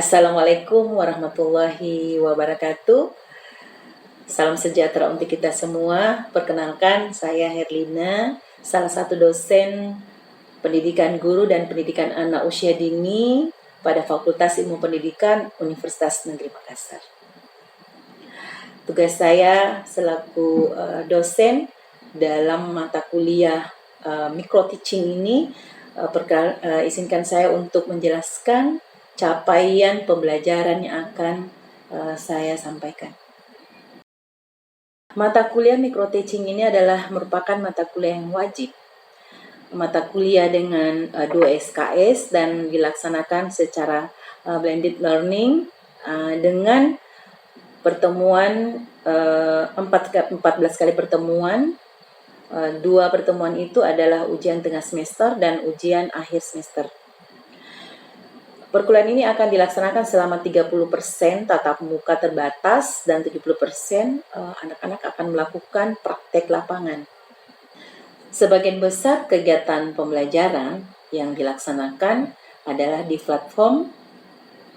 Assalamualaikum warahmatullahi wabarakatuh. Salam sejahtera untuk kita semua. Perkenalkan, saya Herlina, salah satu dosen pendidikan guru dan pendidikan anak usia dini pada Fakultas Ilmu Pendidikan Universitas Negeri Makassar. Tugas saya selaku dosen dalam mata kuliah micro teaching ini, izinkan saya untuk menjelaskan capaian pembelajaran yang akan saya sampaikan. Mata kuliah micro teaching ini adalah merupakan mata kuliah yang wajib. Mata kuliah dengan 2 SKS dan dilaksanakan secara blended learning dengan pertemuan 14 kali pertemuan. 2 pertemuan itu adalah ujian tengah semester dan ujian akhir semester. Perkuliahan ini akan dilaksanakan selama 30% tatap muka terbatas dan 70% anak-anak akan melakukan praktek lapangan. Sebagian besar kegiatan pembelajaran yang dilaksanakan adalah di platform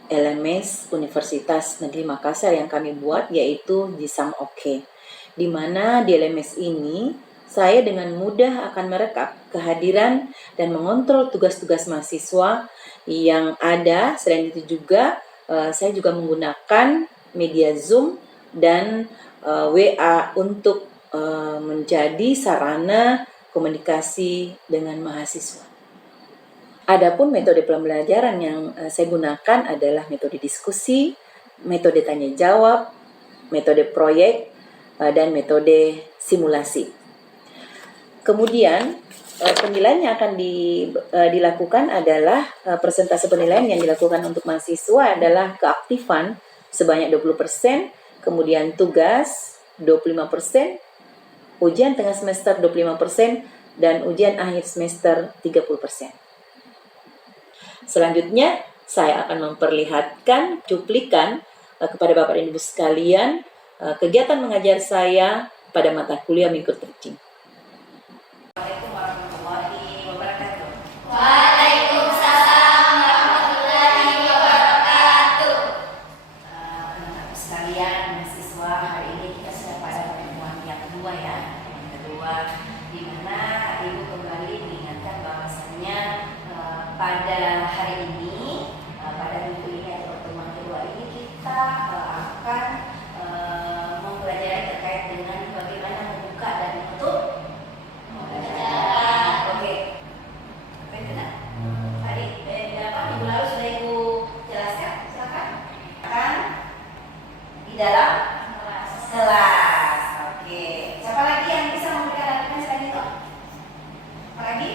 LMS Universitas Negeri Makassar yang kami buat, yaitu Jisam Oke. Di mana di LMS ini saya dengan mudah akan merekap kehadiran dan mengontrol tugas-tugas mahasiswa yang ada. Selain itu juga saya juga menggunakan media Zoom dan WA untuk menjadi sarana komunikasi dengan mahasiswa. Adapun metode pembelajaran yang saya gunakan adalah metode diskusi, metode tanya jawab, metode proyek, dan metode simulasi. Kemudian penilaian yang akan dilakukan adalah persentase penilaian yang dilakukan untuk mahasiswa adalah keaktifan sebanyak 20%, kemudian tugas 25%, ujian tengah semester 25%, dan ujian akhir semester 30%. Selanjutnya, saya akan memperlihatkan cuplikan kepada Bapak dan Ibu sekalian kegiatan mengajar saya pada mata kuliah micro teaching. Pada hari ini, pada minggu ini atau pertemuan kedua ini kita akan mempelajari terkait dengan bagaimana membuka dan menutup pembelajaran. Oke. Apa itu nak? Tadi minggu lalu sudah Ibu jelaskan. Silakan. Akan di dalam kelas. Oke. Siapa lagi yang bisa memberikan argumen selain itu? Apa lagi?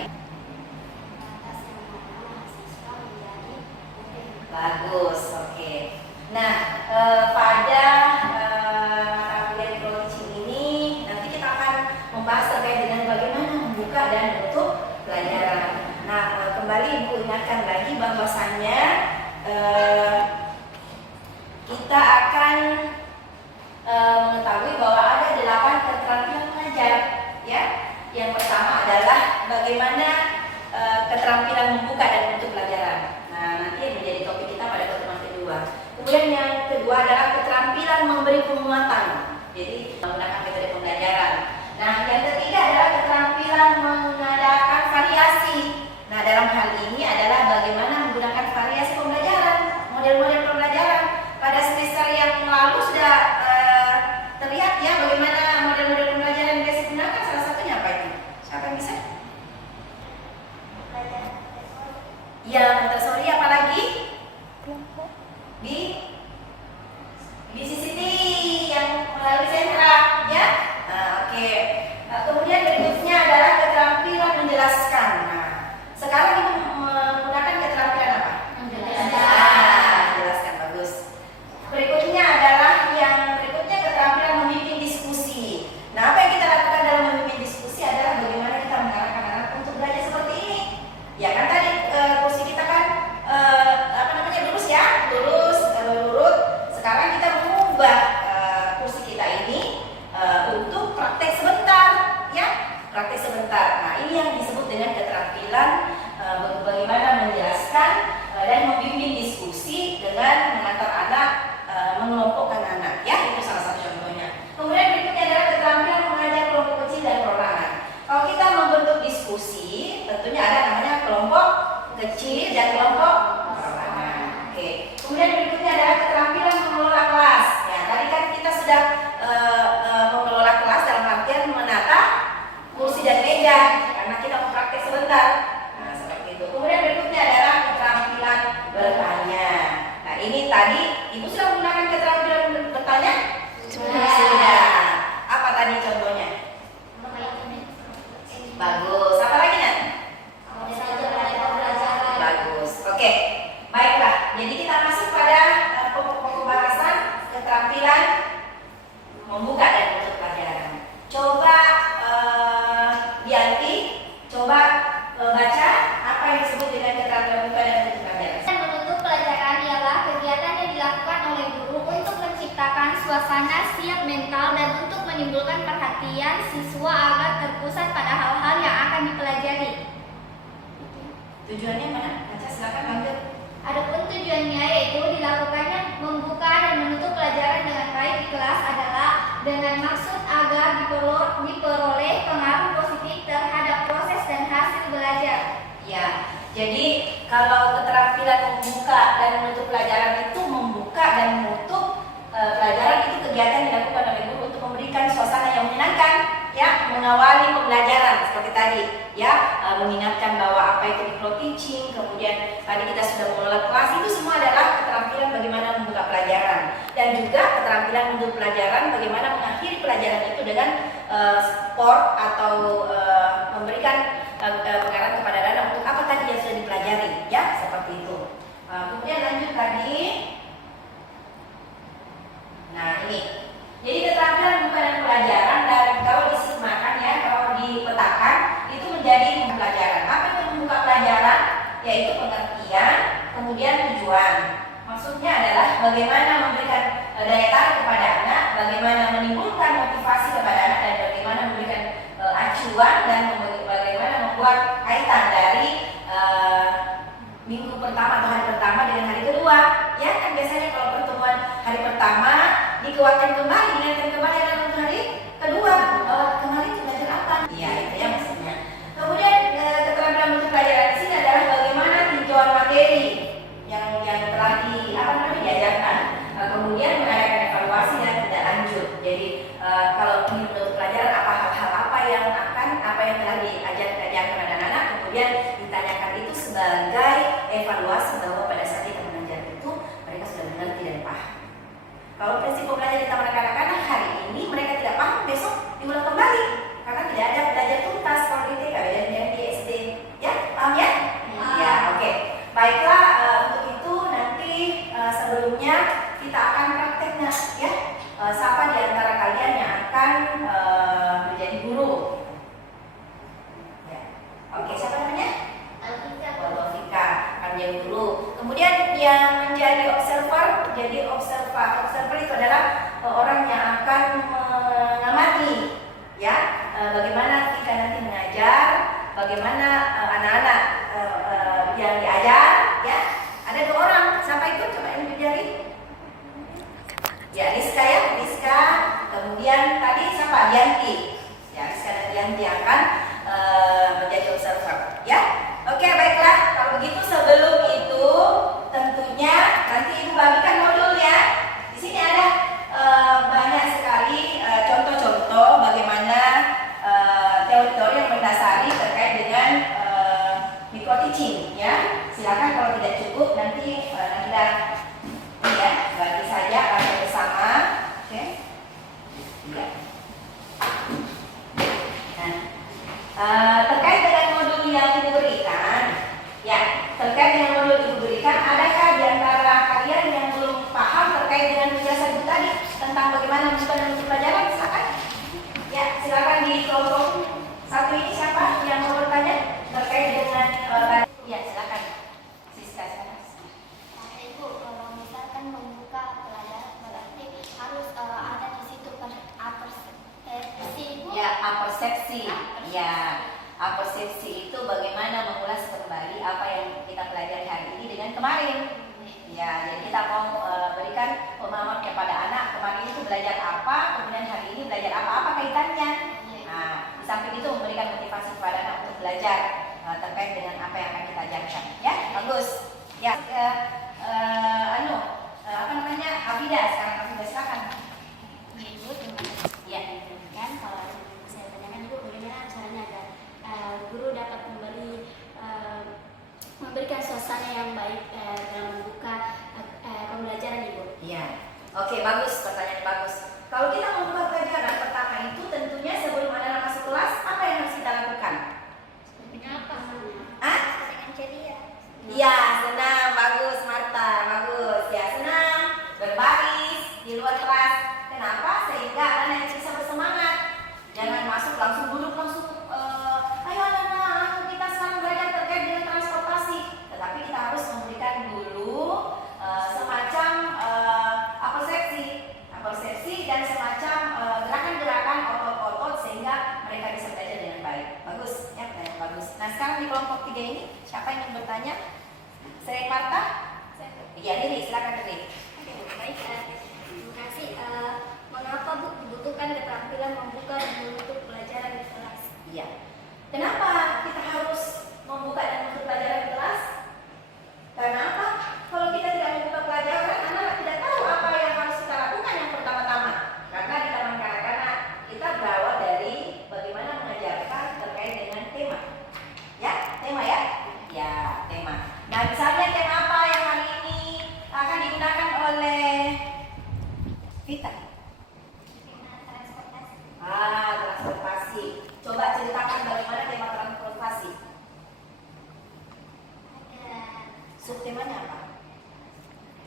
Bagus, oke. Nah, pada mata kuliah micro teaching ini nanti kita akan membahas terkait dengan bagaimana membuka dan menutup pelajaran. Nah, kembali Ibu ingatkan lagi bahwasannya kita akan mengetahui bahwa ada 8 keterampilan mengajar, ya. Yang pertama adalah bagaimana keterampilan membuka dan menutup pelajaran. Nanti yang menjadi topik kita pada pertemuan kedua. Kemudian yang kedua adalah keterampilan memberi penguatan. Jadi menggunakan metode pembelajaran. Nah, yang ketiga adalah keterampilan mengadakan variasi. Nah, dalam hal ini adalah bagaimana menggunakan variasi pembelajaran, model-model pembelajaran. Pada semester yang lalu sudah terlihat ya bagaimana model-model pembelajaran yang biasa digunakan. Salah satunya apa itu? Siapa yang bisa? Ya, Montessori, apalagi? Di CCT yang melalui sentra, ya? Oke. Kemudian berikutnya adalah keterampilan menjelaskan. Sekarang Ibu menggunakan keterampilan apa? Menjelaskan, bagus. Berikutnya adalah keterampilan memimpin diskusi. Nah, apa yang kita lakukan dalam memimpin diskusi adalah bagaimana kita mengarahkan anak untuk belajar seperti ini. Ya kan tadi kursi kita kan lurus ya, lurus berurut. Sekarang kita mengubah kursi kita ini untuk praktek sebentar, ya, praktek sebentar. Nah, ini yang disebut dengan keterampilan bagaimana menjelaskan dan membimbing diskusi dengan siap mental dan untuk menimbulkan perhatian siswa agar terpusat pada hal-hal yang akan dipelajari. Tujuannya mana? Baca, silakan lanjut. Adapun tujuannya yaitu dilakukannya membuka dan menutup pelajaran dengan baik di kelas adalah dengan maksud agar diperoleh pengaruh positif terhadap proses dan hasil belajar. Ya, jadi kalau keterampilan membuka dan menutup pelajaran itu membuka dan menutup pelajaran itu kegiatan yang dilakukan oleh guru untuk memberikan suasana yang menyenangkan, ya, mengawali pembelajaran seperti tadi, ya, mengingatkan bahwa apa itu micro-teaching, kemudian tadi kita sudah mengelola kelas, itu semua adalah keterampilan bagaimana membuka pelajaran dan juga keterampilan menutup pelajaran bagaimana mengakhiri pelajaran itu dengan sport atau memberikan pengarahan kepada anak untuk apa tadi yang sudah dipelajari, ya, seperti itu. Kemudian lanjut tadi. Nah ini, jadi keterampilan membuka dan pelajaran dan kalau disigmakan, ya, kalau dipetakan itu menjadi pelajaran. Apa itu membuka pelajaran? Yaitu pengertian, kemudian tujuan. Maksudnya adalah bagaimana memberikan daya tarik kepada anak, bagaimana menimbulkan motivasi kepada anak, dan bagaimana memberikan acuan dan bagaimana membuat kaitan dari minggu pertama atau hari pertama dengan hari kedua. Ya kan biasanya kalau pertemuan hari pertama dikuatkan kembali, diingatkan kembali dalam hari kedua. Kemarin belajar apa? Iya, itu ya maksudnya. Kemudian keterampilan untuk pelajaran di sini adalah bagaimana tinjauan materi yang telah diajarkan. Kemudian mengadakan evaluasi dan tidak lanjut. Jadi kalau ingin menutup pelajaran apa yang telah diajarkan anak-anak, kemudian ditanyakan itu sebagai evaluasi bahwa pada saat kita mengajar itu mereka sudah mengerti dan paham. Kalau prinsip pembelajaran di taman kanak-kanak hari ini mereka tidak paham, besok diulang kembali karena tidak ada belajar tuntas kalau di TK dan di SD. Ya, paham ya? Ya, oke. Baiklah, untuk itu nanti sebelumnya kita akan prakteknya, ya. Siapa di antara kalian yang akan menjadi guru? Ya. Oke, siapa namanya? Alvika akan menjadi guru. Kemudian yang menjadi observer, observer itu adalah orang yang akan mengamati, ya, bagaimana Vika nanti mengajar, bagaimana anak-anak yang diajar, ya. Ada 2 orang, siapa itu? Coba yang jari. Ya, Rizka, ya, Rizka. Kemudian tadi siapa? Dianti. Ya, Rizka dan Dianti akan menjadi observer, ya. Oke, baiklah. Kalau begitu sebelum itu tentunya nanti Ibu bagikan modul, ya. Di sini ada banyak sekali contoh-contoh bagaimana teori-teori yang mendasari terkait dengan micro-teaching, ya. Silakan kalau tidak cukup nanti kita ya bagi saja baca bersama. Oke. Ya. Nah, terkait dengan modul yang Ibu berikan, ya, terkait dengan modul Ibu berikan, adakah di antara kalian yang belum paham terkait dengan penjelasan Ibu tadi tentang bagaimana membuka dan menutup pelajaran? Silakan. Ya, silakan di kelompok satu ini siapa yang mau bertanya terkait dengan ya, silakan. Siska, silakan. Ibu, kalau misalkan membuka pelajaran berarti harus ada di situ persepsi, Ibu. Ya, apersepsi. Ya, apersepsi itu bagaimana mengulas kembali apa yang kita pelajari hari ini dengan kemarin. Ya, jadi kita mau berikan pemahaman kepada anak, kemarin itu belajar apa, kemudian hari ini belajar apa kaitannya. Nah, di samping itu memberikan motivasi kepada anak untuk belajar terkait dengan apa yang akan kita ajarkan. Ya, bagus. Ya, apa namanya? Hafida, sekarang Hafida silakan. Ibu, terima kasih. Ya. Kan kalau saya tanyakan Ibu bagaimana caranya agar guru dapat memberikan suasana yang baik dalam membuka pembelajaran Ibu. Iya. Oke, bagus, pertanyaan bagus. Kalau kita membuka pelajaran pertama itu tentunya sebelum anak masuk kelas, apa yang harus kita lakukan? Kenapa? Ah? Dengan ceria. Iya, senam, bagus Marta, bagus. Ya, senam, berbaris di luar kelas. Kenapa? Sehingga anak bisa bersemangat. Jangan masuk langsung duduk langsung ayo anak-anak, kita sekarang belajar terkait dengan transportasi. Tetapi kita harus memberikan namanya? Sering Marta? Ya, Riri, silakan Riri. Oke, baik. Terima kasih. Mengapa Bu dibutuhkan keterampilan membuka dan menutup pelajaran di kelas? Iya. Kenapa kita harus membuka dan menutup pelajaran di kelas? Karena apa? Kalau kita tidak membuka pelajaran, anak tidak tahu apa yang harus kita lakukan yang pertama-tama. Karena di taman kanak-kanak kita berawal dari bagaimana mengajarkan terkait dengan tema. Ya, tema ya? Ya, tema. Nah, misalnya tema apa yang hari ini akan digunakan oleh Vita? Transportasi. Transportasi. Coba ceritakan bagaimana tema transportasi. Subtemanya apa?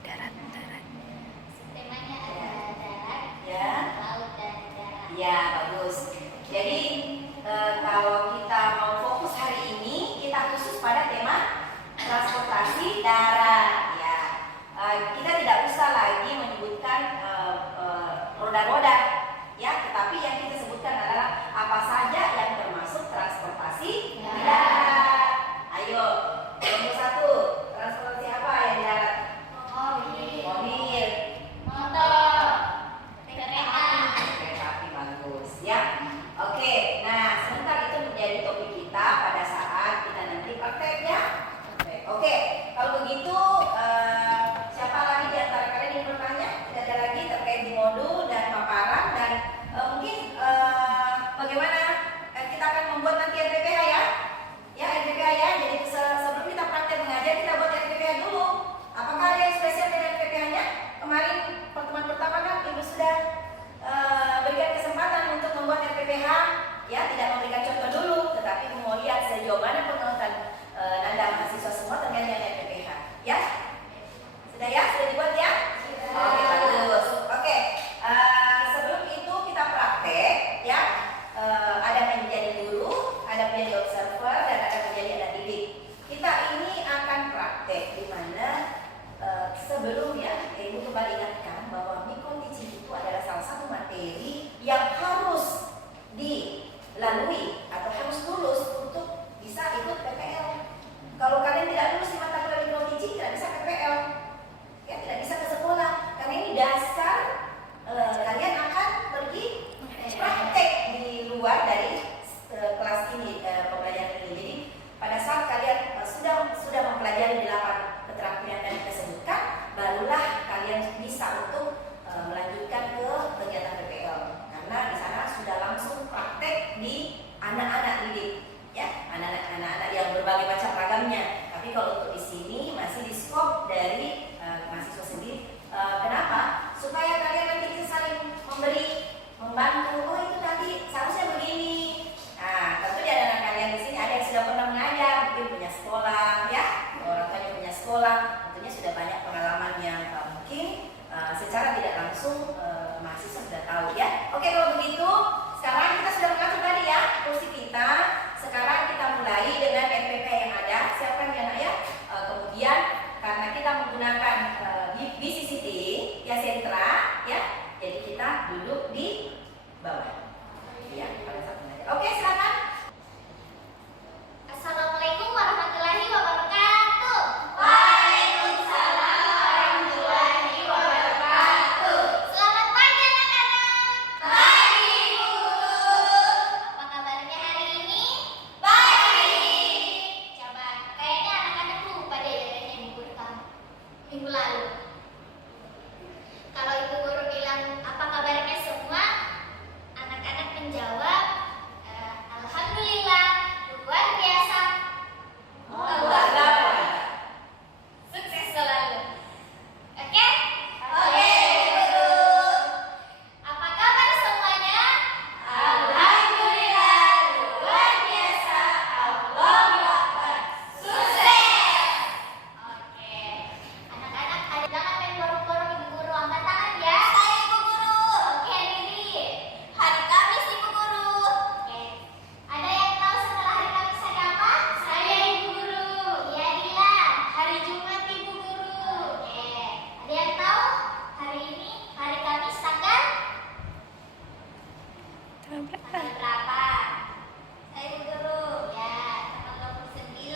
Temanya ada darat, Ya. laut, dan darat. Ya, bagus. Jadi kalau kita mau fokus hari ini, kita khusus pada tema transportasi darat. Ya, kita tidak usah lagi menyebutkan roda-roda, ya. Tetapi yang kita sebutkan adalah apa saja yang termasuk transportasi darat. Ayo, nomor 1, transportasi apa yang di darat? Mobil. Motor, kereta. Kereta api, bagus ya. Oke, nah sebentar itu menjadi topik kita pada saat kita nanti praktek ya. Oke, kalau begitu siapa lagi di antara kalian yang bertanya? Tidak ada lagi terkait di modul dan paparan dan mungkin bagaimana kita akan membuat nanti RPPH ya? Ya RPPH ya. Jadi sebelum kita praktek mengajar kita buat RPPH dulu. Apakah ada yang spesial dengan RPPH-nya? Kemarin pertemuan pertama kan Ibu sudah berikan kesempatan untuk membuat RPPH, ya tidak memberikan contoh dulu, tetapi mau lihat sejauh mana penonton Anda mahasiswa semua terkait dengan RPPH, ya? Sudah ya? Sudah dibuat ya? Oke, bagus. Oke, sebelum itu kita praktek, ya. Ada menjadi guru, ada menjadi observer, dan ada menjadi anak didik. Kita ini akan praktek di mana sebelumnya Ibu kembali ingatkan bahwa mikro teaching itu adalah salah satu materi yang harus dilalui atau harus lulus untuk bisa ikut PPL. Kalau kalian tidak lulus di mata kuliah mikro teaching tidak bisa PPL, ya tidak bisa ke sekolah karena ini dasar kalian akan pergi praktek di luar dari kelas ini, pembelajaran ini. Jadi pada saat kalian sudah mempelajari 8 keterampilan yang kita sebutkan, barulah kalian bisa untuk melanjutkan ke kegiatan PPL karena di sana sudah langsung praktek di anak-anak didik, ya anak-anak yang berbagai macam ragamnya. Tapi kalau untuk di sini masih di skop dari mahasiswa sendiri. Kenapa? Supaya kalian nanti bisa saling memberi, membantu. Oh itu tadi seharusnya begini. Nah, tentu di anak kalian di sini ada yang sudah pernah mengajar, mungkin punya sekolah, ya, orang tuanya punya sekolah, tentunya sudah banyak pengalaman yang mungkin secara tidak langsung mahasiswa sudah tahu, ya. Oke, kalau begitu, sekarang kita sudah mengatur tadi ya kursi kita. Sekarang kita mulai dengan NPP yang ada. Siapkan ya nak ya. Kemudian karena kita menggunakan BCCT, ya sentra, ya, jadi kita duduk di bawah. Ya, pada saat mengajar. Oke, silakan. Assalamualaikum warahmatullahi wabarakatuh. Waalaikumsalam warahmatullahi wabarakatuh. Selamat pagi anak-anak. Pagi, Bu Guru. Apa kabarnya hari ini? Baik. Coba, kayaknya anak-anak lupa deh dari Ibu Guru kamu minggu lalu. Kalau Ibu Guru bilang apa kabarnya semua, anak-anak menjawab, Alhamdulillah, luar biasa. Sukses selalu. Oke? Oke, Bu Guru. Apa kabar semuanya? Alhamdulillah, luar biasa. Allahu Akbar. Sukses. Oke. Anak-anak jangan main borong-borong Ibu Guru, angkat tangan ya. Saya Ibu Guru. Oke, Riri. Hari Kamis Ibu Guru. Oke. Ada yang tahu setelah hari Kamis hari apa? Saya Ibu Guru. Iya, Dila. Hari Jumat Ibu Guru. Oke. Ada yang tahu hari ini hari Kamis tanggal berapa? Saya Ibu Guru. Ya, tanggal 29.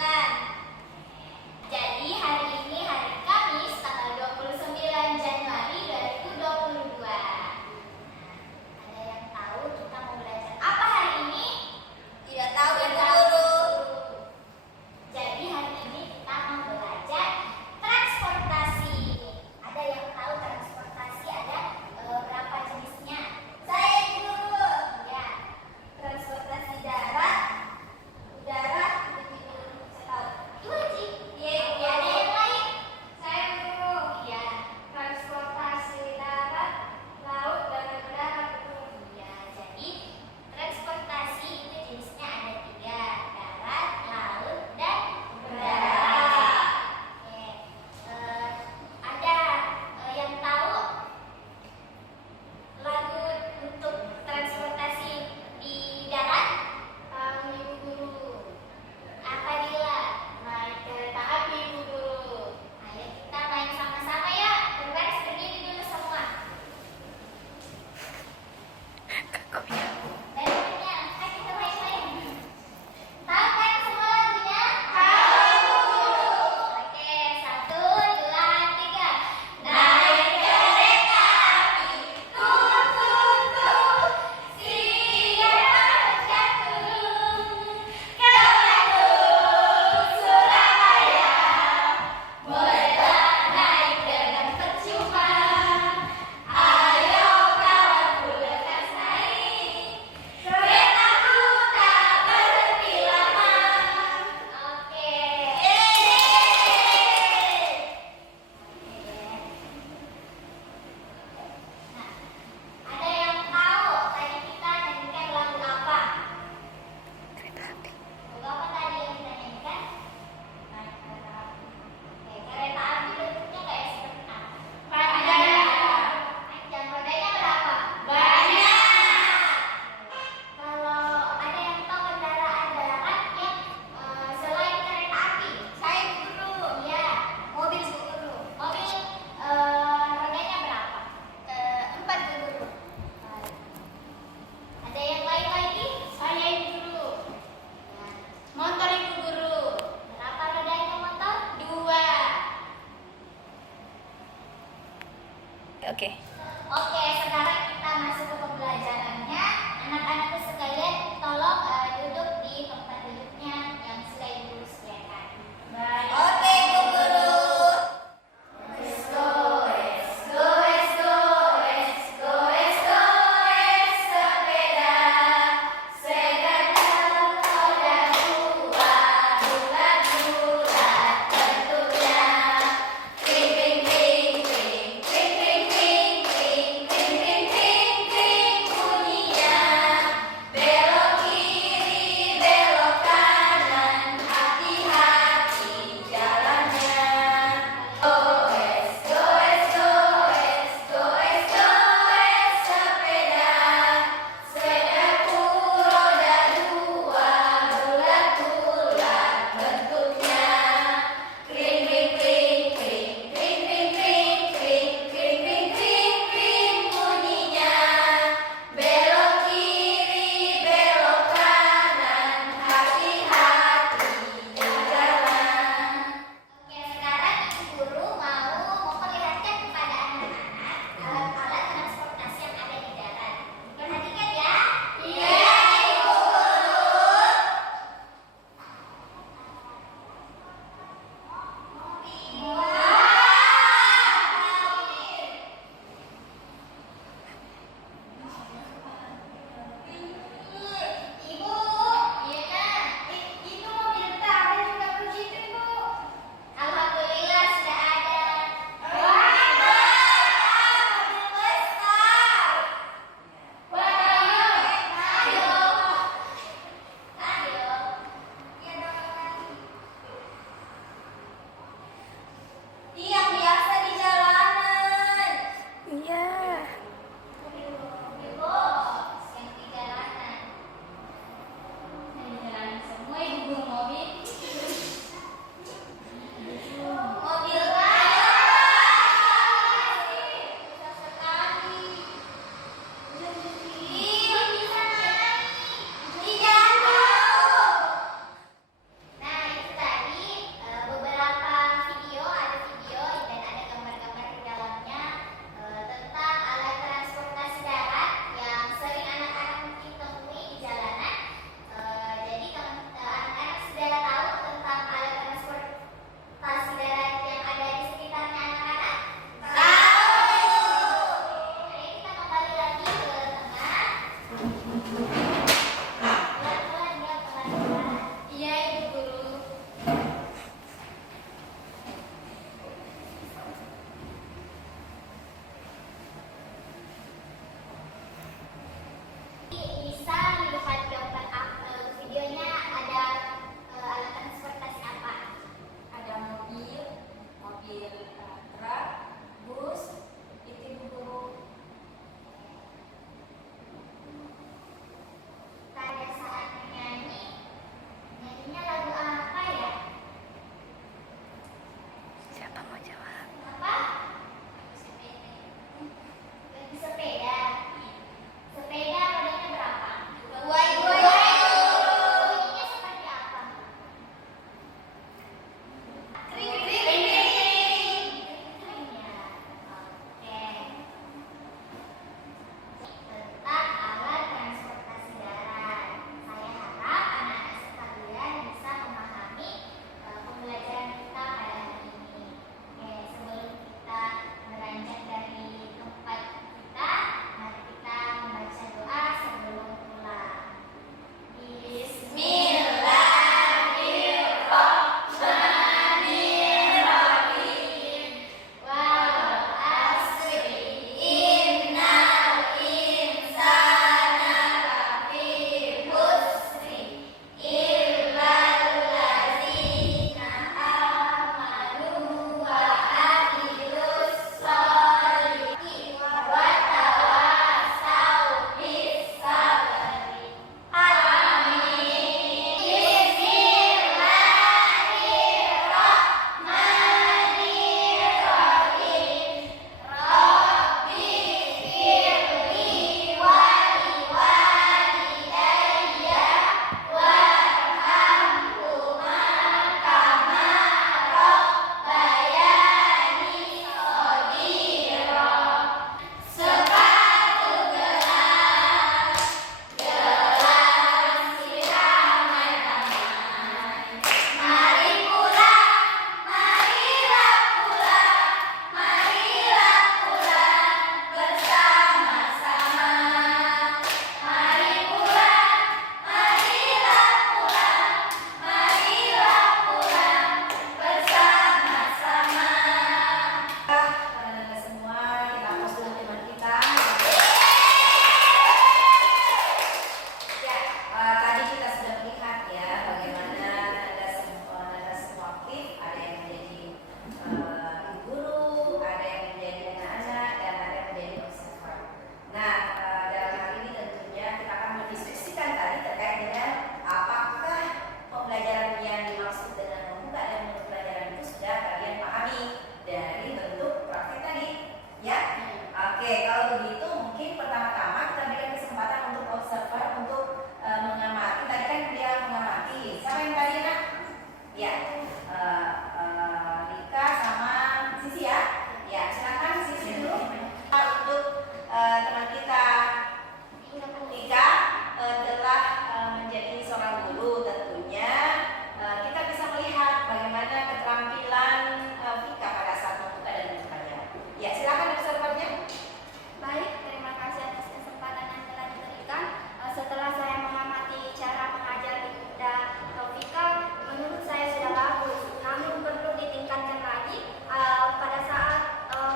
Pelan-pelan ya, pelan-pelan. Iya, Ibu Guru. Bisa lihat gambar videonya, ada alat transportasi apa? Ada mobil, truk, bus, itu Ibu Guru. Pada saat menyanyi, nyanyinya lagu apa ya? Siapa mau jawab? Apa? Ganti sepeda. Sepeda rodanya berapa? Dua. Bunyinya seperti apa? Kring kring kring. Kring ya. Oke. Tentang alat transportasi darat. Saya harap anak-anak sekalian bisa memahami pembelajaran kita pada hari ini. Oke, sebelum kita beranjak dari tempat kita, mari kita membaca doa sebelum pulang. Bismillahirrahmanirrahim. Wal asri innal insana lafi khusri illal ladzina amanu wa amilus sholihati wa tawassaw bis sabri. Amin. Bismillahirrahmanirrahim. Rabbi firli waliwalidayya warhamhuma kama rabbayani shaghira. Sepatu gelas, gelas siraman ramai. Mari pulang, marilah pulang, marilah pulang bersama-sama. Mari pulang, marilah pulang, marilah pulang bersama-sama. Teman-teman semua, kita hapus dulu teman kita. Ya, tadi kita sudah melihat ya bagaimana nada semua aktif, ada yang menjadi ibu guru, ada yang menjadi anak-anak, dan ada yang menjadi observer. Nah, dalam hal ini tentunya kita akan mendiskusikan tadi terkait dengan apakah pembelajaran yang dimaksud dengan membuka dan menutup pelajaran itu sudah kalian pahami dari bentuk praktek tadi, ya? Oke, kalau begitu mungkin pertama-tama kita berikan kesempatan untuk observer untuk mengamati. Tadi kan dia mengamati. Siapa yang tadi nak? Ya, Rika sama Sisi ya. Ya, silakan Sisi dulu. Untuk teman kita Rika telah menjadi seorang guru, tentunya kita bisa melihat bagaimana keterampilan Vika pada saat membuka dan menutup pelajaran. Ya, silakan observernya. Baik, terima kasih atas kesempatan yang telah diberikan. Setelah saya mengamati cara mengajar Ibunda Taufika, menurut saya sudah bagus, namun perlu ditingkatkan lagi. Pada saat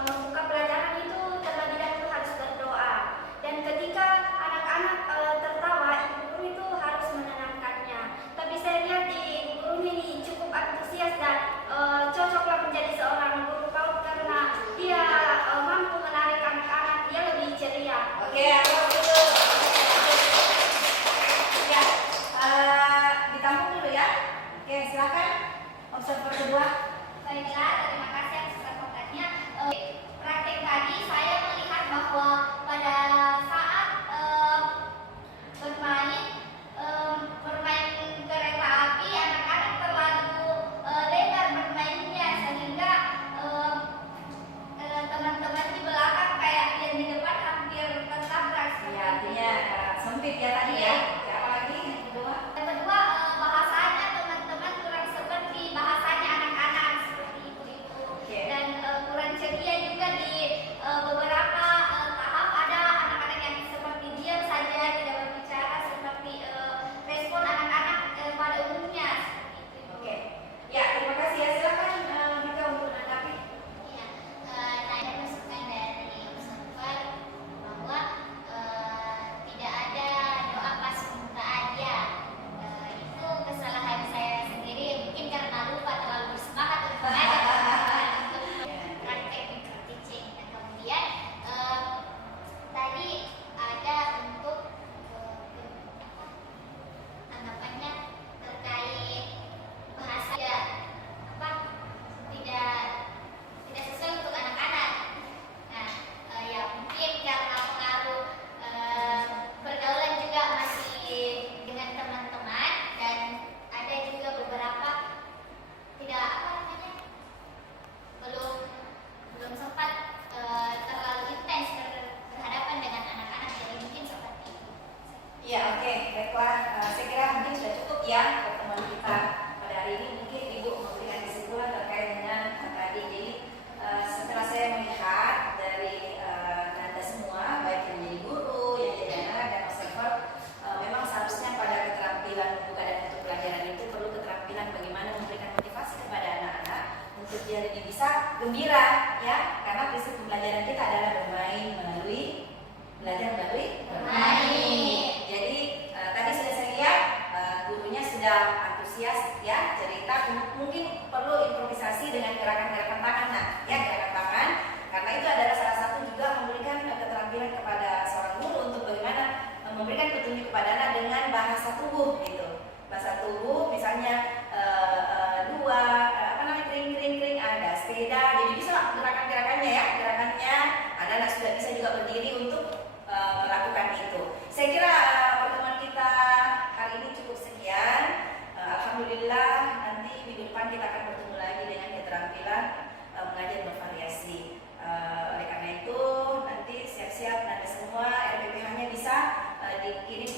membuka pelajaran itu terlebih dahulu harus berdoa, dan ketika anak-anak tertawa, ibu guru itu harus menenangkannya. Tapi saya lihat di ibu guru ini cukup antusias dan cocoklah menjadi seorang guru PAUD karena dia mampu menarik anak-anak, dia lebih ceria. Oke, aplaus dulu. Ya, ditampung dulu ya. Oke, silakan observer kedua. Baiklah, terima kasih atas kesempatannya. Praktek tadi saya melihat bahwa pada saat bermain kereta api, anak-anak terlalu lebar bermainnya sehingga teman-teman di belakang kayak yang di depan hampir tertabrak. Ya, artinya sempit ya tadi ya. Ya, apalagi yang kedua? Yang kedua, bahasanya teman-teman kurang seperti bahasanya anak-anak seperti itu. Oke. Dan kurang ceria juga di beberapa tahap ada anak-anak yang seperti diam saja tidak berbicara.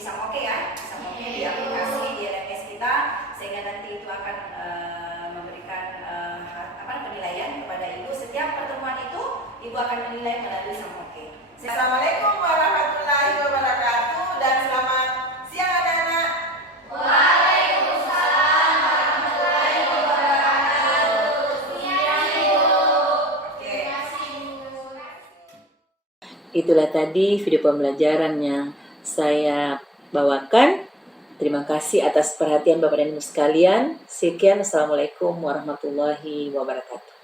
isi Samoke ya, Samoke di aplikasi di LMS kita, sehingga nanti itu akan memberikan penilaian kepada ibu. Setiap pertemuan itu ibu akan menilai melalui Samoke. Assalamualaikum warahmatullahi wabarakatuh dan selamat siang anak-anak. Waalaikumsalam warahmatullahi wabarakatuh. Siang Ibu. Oke. Terima kasih Ibu. Itulah tadi video pembelajaran yang saya bawakan. Terima kasih atas perhatian Bapak dan Ibu sekalian. Sekian, Assalamualaikum warahmatullahi wabarakatuh.